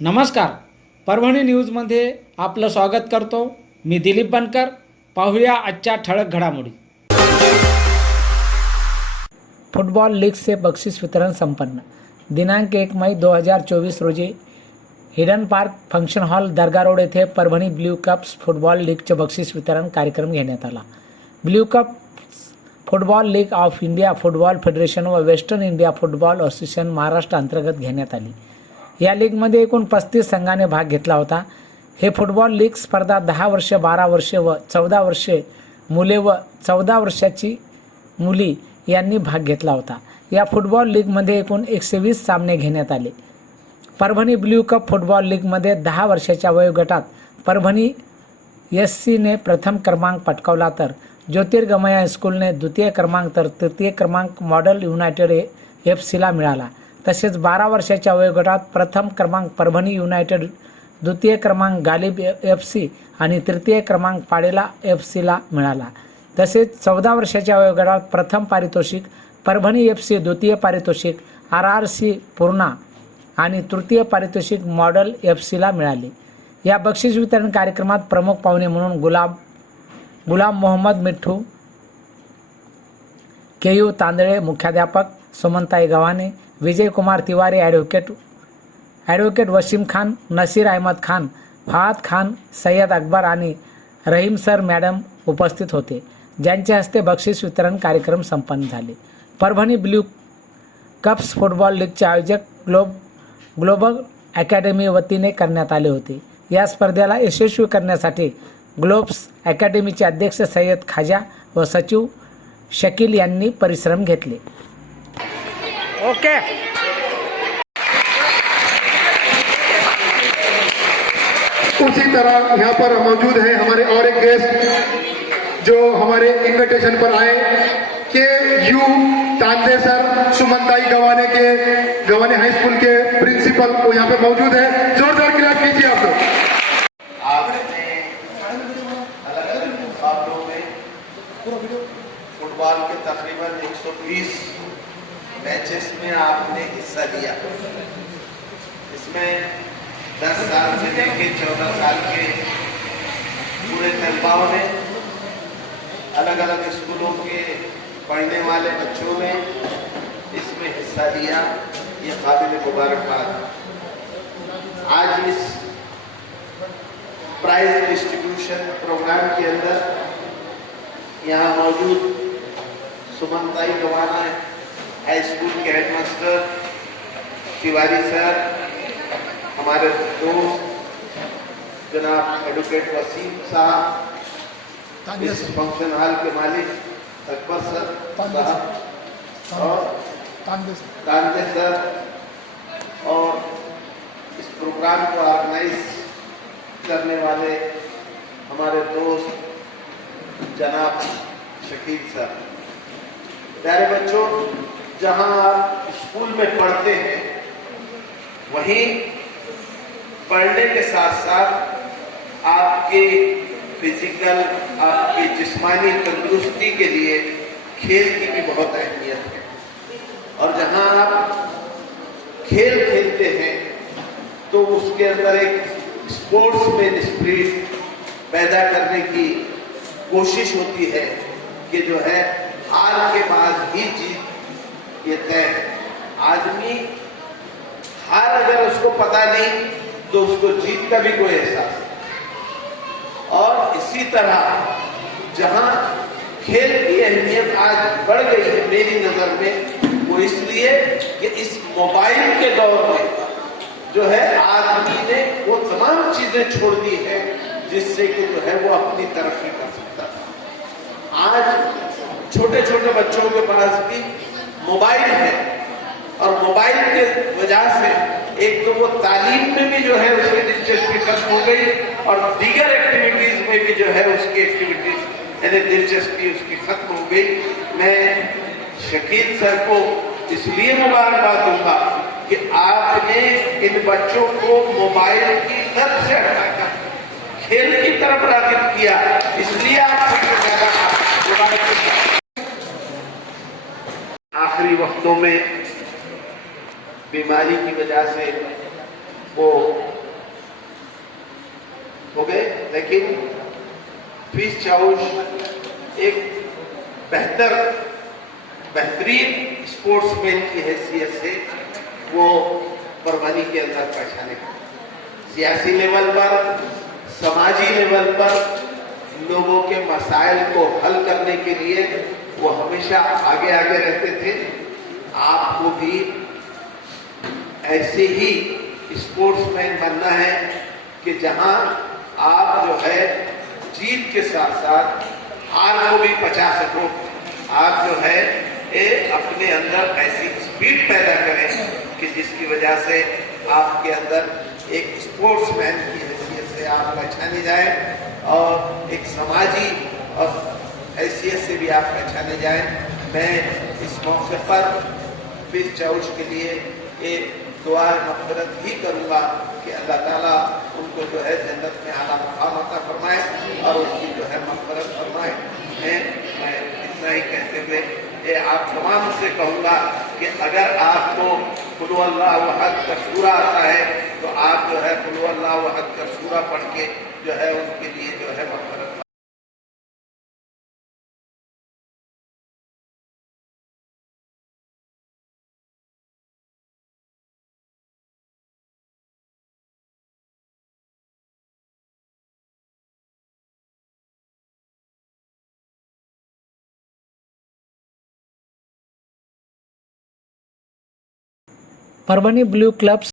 नमस्कार. परभणी न्यूजमध्ये आपलं स्वागत करतो. मी दिलीप बनकर. पाहूया आजच्या ठळक घडामोडी. फुटबॉल लीगचे बक्षीस वितरण संपन्न. दिनांक एक मई दो हजार चोवीस रोजी hidden park function hall Dargah road येथे परभणी ब्ल्यू कप्स फुटबॉल लीगचे बक्षीस वितरण कार्यक्रम घेण्यात आला. Blue cup football league of India football federation व western India football association Maharashtra अंतर्गत घेण्यात आली. या लीगमध्ये एकूण पस्तीस संघाने भाग घेतला होता. हे फुटबॉल लीग स्पर्धा दहा वर्षे बारा वर्षे व चौदा वर्षे मुले व चौदा वर्षाची मुली यांनी भाग घेतला होता. या फुटबॉल लीगमध्ये एकूण एकशे वीस सामने घेण्यात आले. परभणी ब्ल्यू कप फुटबॉल लीगमध्ये दहा वर्षाच्या वयोगटात परभणी एस सीने प्रथम क्रमांक पटकावला तर ज्योतिर्गमया स्कूलने द्वितीय क्रमांक तर तृतीय क्रमांक मॉडेल युनायटेड एफ सीला मिळाला. तसेच बारा वर्षाच्या वयोगटात प्रथम क्रमांक परभणी युनायटेड द्वितीय क्रमांक गालिब एफ सी आणि तृतीय क्रमांक पाडेला एफ सीला मिळाला. तसेच चौदा वर्षाच्या वयोगटात प्रथम पारितोषिक परभणी एफ सी द्वितीय पारितोषिक आर आर सी पूर्णा आणि तृतीय पारितोषिक मॉडेल एफ सीला मिळाले. या बक्षीस वितरण कार्यक्रमात प्रमुख पाहुणे म्हणून गुलाब गुलाम मोहम्मद मिठ्ठू के यू तांदळे मुख्याध्यापक सुमनताई गव्हाणे विजयकुमार तिवारी ॲडव्होकेट ॲडव्होकेट वसीम खान नसीर अहमद खान फहाद खान सय्यद अकबर आणि रहीम सर मॅडम उपस्थित होते. ज्यांच्या हस्ते बक्षीस वितरण कार्यक्रम संपन्न झाले. परभणी ब्ल्यू कप्स फुटबॉल लीगचे आयोजक ग्लोब ग्लोबल अकॅडमी वतीने करण्यात आले होते. या स्पर्धेला यशस्वी करण्यासाठी ग्लोब्स अकॅडमीचे अध्यक्ष सय्यद खाजा व सचिव शकील यांनी परिश्रम घेतले. ओके। उसी तरह यहाँ पर मौजूद है हमारे और एक गेस्ट जो हमारे इनविटेशन पर आए। के यू तांदे सर सुमनताई गवाने के गवाने हाई स्कूल के प्रिंसिपल वो यहाँ पे मौजूद है। जोरदार क्लास कीजिए आप लोग। आपने अलग अलग मुकाबलों में फुटबॉल के तकरीबन 120 मैचेस में आपने हिस्सा लिया। इसमें 10 साल से लेके 14 साल के पूरे तलबाओं ने अलग अलग स्कूलों के पढ़ने वाले बच्चों ने इसमें हिस्सा लिया। ये काबिल मुबारकबाद आज इस प्राइज डिस्ट्रीब्यूशन प्रोग्राम के अंदर यहाँ मौजूद सुमनताई गवाना हाई स्कूल के हेड मास्टर तिवारी सर हमारे दोस्त जनाब एडवोकेट वसीम साहब इस फ़ंक्शन हॉल के मालिक अकबर सर साहब और तानवे सर। और इस प्रोग्राम को ऑर्गेनाइज करने वाले हमारे दोस्त जनाब शकील सर। प्यारे बच्चों जहाँ आप स्कूल में पढ़ते हैं, वहीं पढ़ने के साथ साथ आपके फ़िज़िकल आपकी जिस्मानी तंदुरुस्ती के लिए खेल की भी बहुत अहमियत है। और जहाँ आप खेल खेलते हैं तो उसके अंदर एक स्पोर्ट्स में स्पिरिट पैदा करने की कोशिश होती है कि जो है, हार के बाद ही जीत ये तय आदमी, हार अगर उसको पता नहीं तो उसको जीत का भी कोई एहसास और इसी तरह, जहाँ खेल की अहमियत आज बढ़ गई है मेरी नज़र में, वो इसलिए कि इस मोबाइल के दौर में जो है, आदमी ने वो तमाम चीज़ें छोड़ दी है, जिससे कि जो है वो अपनी तरक्की कर सकता आज छोटे छोटे बच्चों के पास भी मोबाइल है। और मोबाइल के वजह से एक तो वो तालीम में भी जो है उसकी दिलचस्पी खत्म हो गई और दीगर एक्टिविटीज़ में भी जो है उसकी एक्टिविटीज़ यानी दिलचस्पी उसकी खत्म हो गई। मैं शकील सर को इसलिए मुबारकबाद दूँगा कि आपने इन बच्चों को मोबाइल की लत से हटाकर, खेल की तरफ़ रागिब किया इसलिए आप सबसे ज़्यादा मुबारक आखिरी में बीमारी की वजह से वो हो गए, लेकिन फ़िश चाउश एक बेहतर, बेहतरीन स्पोर्ट्समैन की हैसियत से वो परवानी के अंदर पहचाने सियासी लेवल पर, समाजी लेवल पर लोगों के मसाइल को हल करने के लिए वो हमेशा आगे आगे रहते थे। आपको भी ऐसे ही स्पोर्ट्समैन बनना है कि जहाँ आप जो है जीत के साथ साथ हार को भी पचा सको। आप जो है ये अपने अंदर ऐसी स्पीड पैदा करें कि जिसकी वजह से आपके अंदर एक स्पोर्ट्समैन की हैसियत से आप पहचाने जाए और एक समाजी और हैसियत से भी आप पहचाने जाए। मैं इस मौके पर फिर चौश के लिए ये दुआ मफरत ही करूँगा कि अल्लाह ताला उनको जो है जन्नत में आला मुकाम अता फरमाए और उनकी जो है मफरत फरमाए। मैं मैं इतना ही कहते हुए ये आप तमाम से कहूँगा कि अगर आपको खुलू अल्लाह वहद का सूरा आता है तो आप जो है खुलू अल्लाह वहद का सूरा पढ़ के जो है परभणी ब्लू क्लब्स